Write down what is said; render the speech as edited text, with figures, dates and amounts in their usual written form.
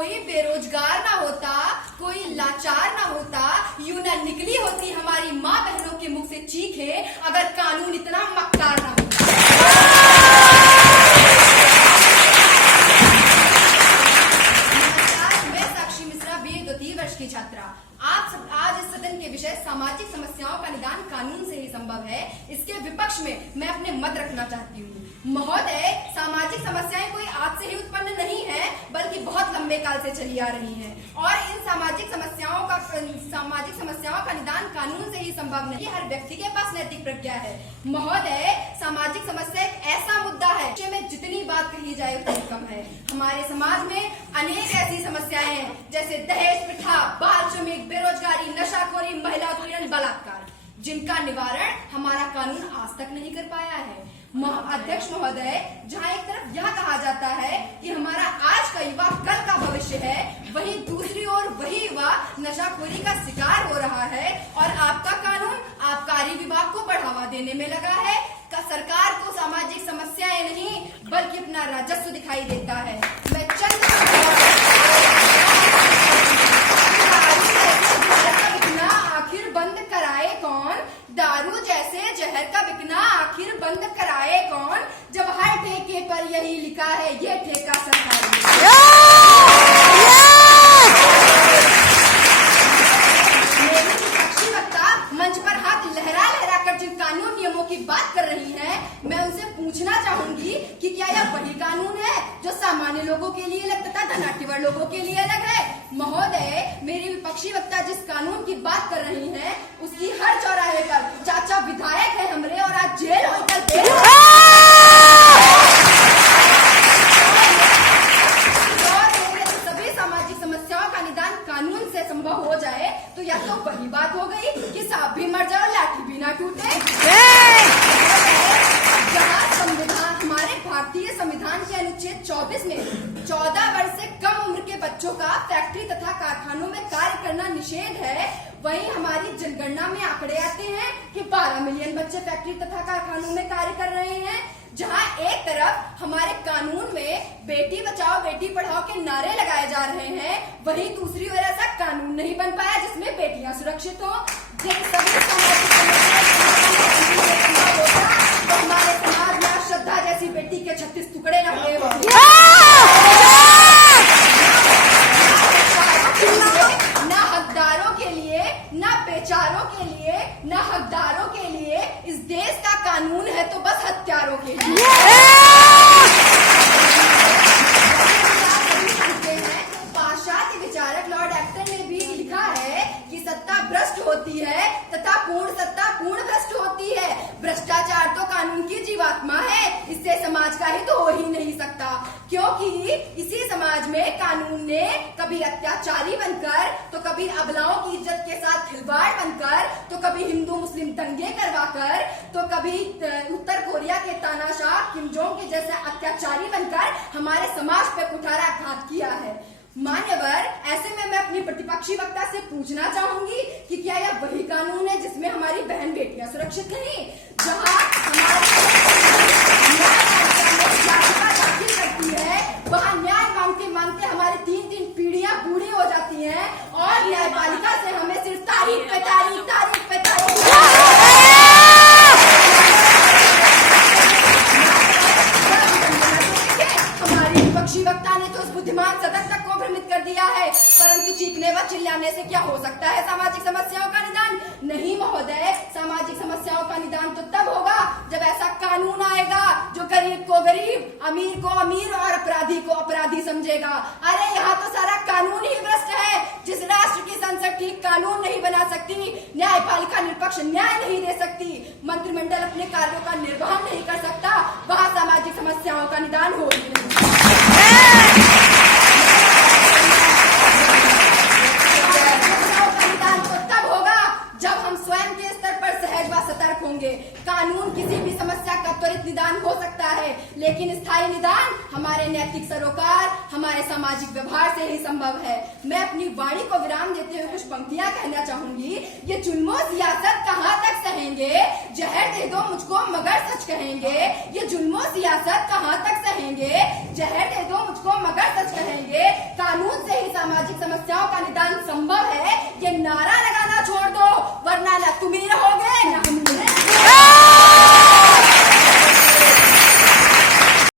कोई बेरोजगार ना होता, कोई लाचार ना होता, यूं ना निकली होती हमारी माँ बहनों के मुख से चीखे अगर कानून इतना मक्कार ना होता। मैं साक्षी मिश्रा, BA द्वितीय वर्ष की छात्रा। आज इस सदन के विषय सामाजिक समस्याओं का निदान कानून से ही संभव है, इसके विपक्ष में मैं अपने मत रखना चाहती हूँ। महोदय, सामाजिक समस्याएं कोई आज से ही उत्पन्न नहीं है, बल्कि बहुत लंबे काल से चली आ रही हैं और इन सामाजिक समस्याओं का निदान कानून से ही संभव नहीं। हर व्यक्ति के पास नैतिक प्रज्ञा है। महोदय, सामाजिक समस्या एक ऐसा मुद्दा है जिसमें जितनी बात कही जाए उतनी कम है। हमारे समाज में अनेक ऐसी समस्याएं हैं जैसे दहेज प्रथा, बाल श्रमिक, बेरोजगारी, नशाखोरी, महिला उत्पीड़न, बलात्कार, जिनका निवारण हमारा कानून आज तक नहीं कर पाया है। अध्यक्ष महोदय, जहाँ एक तरफ यह कहा जाता है कि हमारा आज का युवा कल का भविष्य है, वहीं दूसरी ओर वही युवा नशाखोरी का शिकार हो रहा है और आपका कानून आबकारी विभाग को बढ़ावा देने में लगा है। सरकार को सामाजिक समस्याएं नहीं बल्कि अपना राजस्व दिखाई देता है। मैं चंद आखिर बंद कराए कौन, दारू जैसे जहर का बिकना आखिर बंद कराए कौन, जब हर ठेके पर यही लिखा है ये ठेका सरकारी। मेरी विपक्षी वक्ता मंच पर हाथ लहरा लहरा कर जिन कानून नियमों की बात कर रही हैं, मैं उनसे पूछना चाहूंगी कि क्या यह वही कानून है जो सामान्य लोगों के लिए अलग तथा धनाढ्य लोगों के लिए अलग है? महोदय, मेरी विपक्षी वक्ता जिस कानून की बात कर रही हैं, उसकी हर चौराहे पर चाचा विधायक है हमरे और आज जेल होकर सभी सामाजिक समस्याओं का निदान कानून से संभव हो जाए तो या तो वही बात हो गई कि सांप भी मर जाए और लाठी भी ना टूटे। जहाँ संविधान, हमारे भारतीय संविधान के अनुच्छेद 24 में 14 वर्ष से कम उम्र के बच्चों का फैक्ट्री तथा कारखानों में कार्य करना निषेध है, वहीं हमारी जनगणना में आंकड़े आते हैं कि 12 मिलियन बच्चे फैक्ट्री तथा कारखानों में कार्य कर रहे हैं। जहां एक तरफ हमारे कानून में बेटी बचाओ बेटी पढ़ाओ के नारे लगाए जा रहे हैं, वहीं दूसरी ओर ऐसा कानून नहीं बन पाया जिसमें बेटियां सुरक्षित हो। तो हमारे समाज में श्रद्धा जैसी बेटी के 36 टुकड़े न हुए होंगे। न हकदारों के लिए, न बेचारों के लिए, न हकदारों के लिए इस देश का कानून है तो बस हत्यारों के लिए। पाश्चात्य विचारक लॉर्ड एक्टन ने भी लिखा है कि सत्ता भ्रष्ट होती है तथा पूर्ण सत्ता पूर्ण भ्रष्ट होती है। भ्रष्टाचार तो कानून की जीवात्मा है, इससे समाज का हित हो ही नहीं सकता, क्योंकि इसी समाज में कानून ने कभी अत्याचारी बनकर, तो कभी अबलाओं की इज्जत के साथ खिलवाड़ बनकर, तो कभी हिंदू मुस्लिम दंगे करवाकर, तो कभी उत्तर कोरिया के तानाशाह किम जोंग के जैसे अत्याचारी बनकर हमारे समाज पे कुठाराघात किया है। मान्यवर, ऐसे में मैं अपनी प्रतिपक्षी वक्ता से पूछना चाहूंगी कि क्या यह वही कानून है जिसमें हमारी बहन बेटियां सुरक्षित नहीं, जहां दाखिल करती है, वहां न्याय मांगते मांगते हमारी 3-3 पीढ़ियां बूढ़ी हो जाती हैं और न्यायपालिका से हमें सिर्फ तारीख पे तारीख, तारीख पे तारीख। हमारी विपक्षी वक्ता ने तो उस बुद्धिमान सदन तक को भ्रमित कर दिया है, परंतु चीखने व चिल्लाने से क्या हो सकता है सामाजिक समस्याओं का निदान? नहीं महोदय, सामाजिक समस्याओं का निदान तो तब होगा जब ऐसा कानून आएगा जो गरीब को गरीब, अमीर को अमीर और अपराधी को अपराधी समझेगा। अरे यहाँ तो सारा कानून ही भ्रष्ट है। जिस राष्ट्र की संसद ठीक कानून नहीं बना सकती, न्यायपालिका निष्पक्ष न्याय नहीं दे सकती, मंत्रिमंडल अपने कार्यों का निर्वहन नहीं कर सकता, वहाँ सामाजिक समस्याओं का निदान हो ही नहीं। जब हम स्वयं के स्तर पर सहज व सतर्क होंगे। कानून किसी भी समस्या का त्वरित निदान हो सकता है, लेकिन स्थायी निदान हमारे नैतिक सरोकार, हमारे सामाजिक व्यवहार से ही संभव है। मैं अपनी वाणी को विराम देते हुए कुछ पंक्तियां कहना चाहूंगी। ये जुल्मो सियासत कहाँ तक सहेंगे, जहर दे दो मुझको मगर सच कहेंगे। ये जुल्मो सियासत कहाँ तक सहेंगे, जहर दे दो मुझको मगर सच कहेंगे। कानून से समस्याओं का निदान संभव है, ये नारा लगाना छोड़ दो, वरना न तुम ही रहोगे न हम